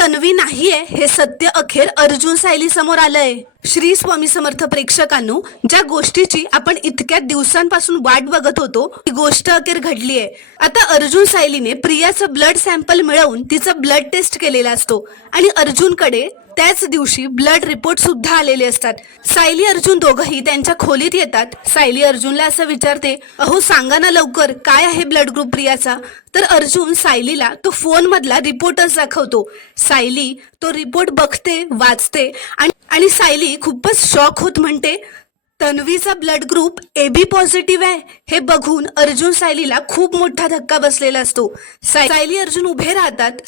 तन्वी नाहीये हे सत्य अखेर अर्जुन सायली समोर आलंय। श्री स्वामी समर्थ प्रेक्षकांनो, ज्या गोष्टीची आपण इतक्या दिवसांपासून वाट बघत होतो ती गोष्ट अखेर घडलीये। आता अर्जुन सायलीने प्रियाचं ब्लड सॅम्पल मिळवून तिचा ब्लड टेस्ट केलेला असतो आणि अर्जुनकडे त्याच दिवशी ब्लड रिपोर्ट सुद्धा आलेले असतात। सायली अर्जुन दोघंही त्यांच्या खोलीत येतात। सायली अर्जुनला असं विचारते, अहो सांगा ना लवकर, काय आहे ब्लड ग्रुप प्रियाचा? तर अर्जुन सायलीला तो फोन मधला रिपोर्टच दाखवतो। सायली तो रिपोर्ट बघते, वाचते आणि सायली खूपच शॉक होत म्हणते, तन्वीचा ब्लड ग्रुप AB पॉझिटिव्ह आहे। हे बघून अर्जुन सायलीला खूप मोठा धक्का बसलेला असतो। सायली अर्जुन उभे राहतात।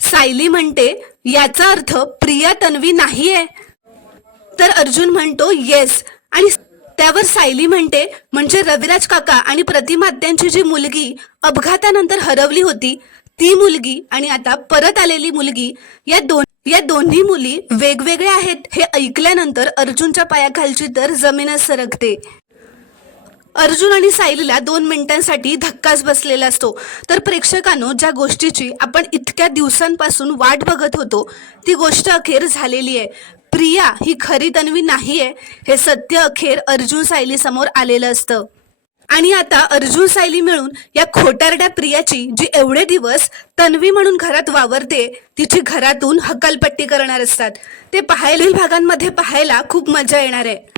सायली म्हणते, याचा अर्थ प्रिया तन्वी नाहीये? तर अर्जुन म्हणतो येस, आणि त्यावर सायली म्हणते, म्हणजे रविराज काका आणि प्रतिमा त्यांची जी मुलगी अपघातानंतर हरवली होती ती मुलगी आणि आता परत आलेली मुलगी या दोन्ही मुली वेगवेगळ्या आहेत। हे ऐकल्यानंतर अर्जुनच्या पायाखालची तर जमीनच सरकते। अर्जुन आणि सायलीला 2 मिनिटांसाठी धक्काच बसलेला असतो। तर प्रेक्षकांनो, ज्या गोष्टीची आपण इतक्या दिवसांपासून वाट बघत होतो ती गोष्ट अखेर झालेली आहे। प्रिया ही खरी तन्वी नाहीये हे सत्य अखेर अर्जुन सायली समोर आलेलं असतं। आणि आता अर्जुन सायली मिळून या खोटारड्या प्रियाची, जी एवढे दिवस तन्वी म्हणून घरात वावरते, तिची घरातून हकालपट्टी करणार असतात। ते पुढील भागांमध्ये पाहायला खूप मजा येणार आहे।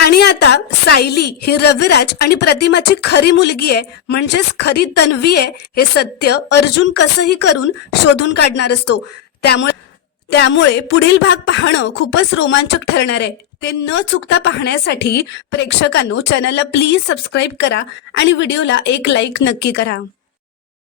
आणि आता सायली ही रविराज आणि प्रतिमाची खरी मुलगी आहे, म्हणजेच खरी तन्वी आहे हे सत्य अर्जुन कसंही करून शोधून काढणार असतो। त्यामुळे पुढील भाग पाहणं खूपच रोमांचक ठरणार आहे। ते न चुकता पाहण्यासाठी प्रेक्षकांनो, चॅनलला प्लीज सबस्क्राईब करा आणि व्हिडिओला एक लाईक नक्की करा।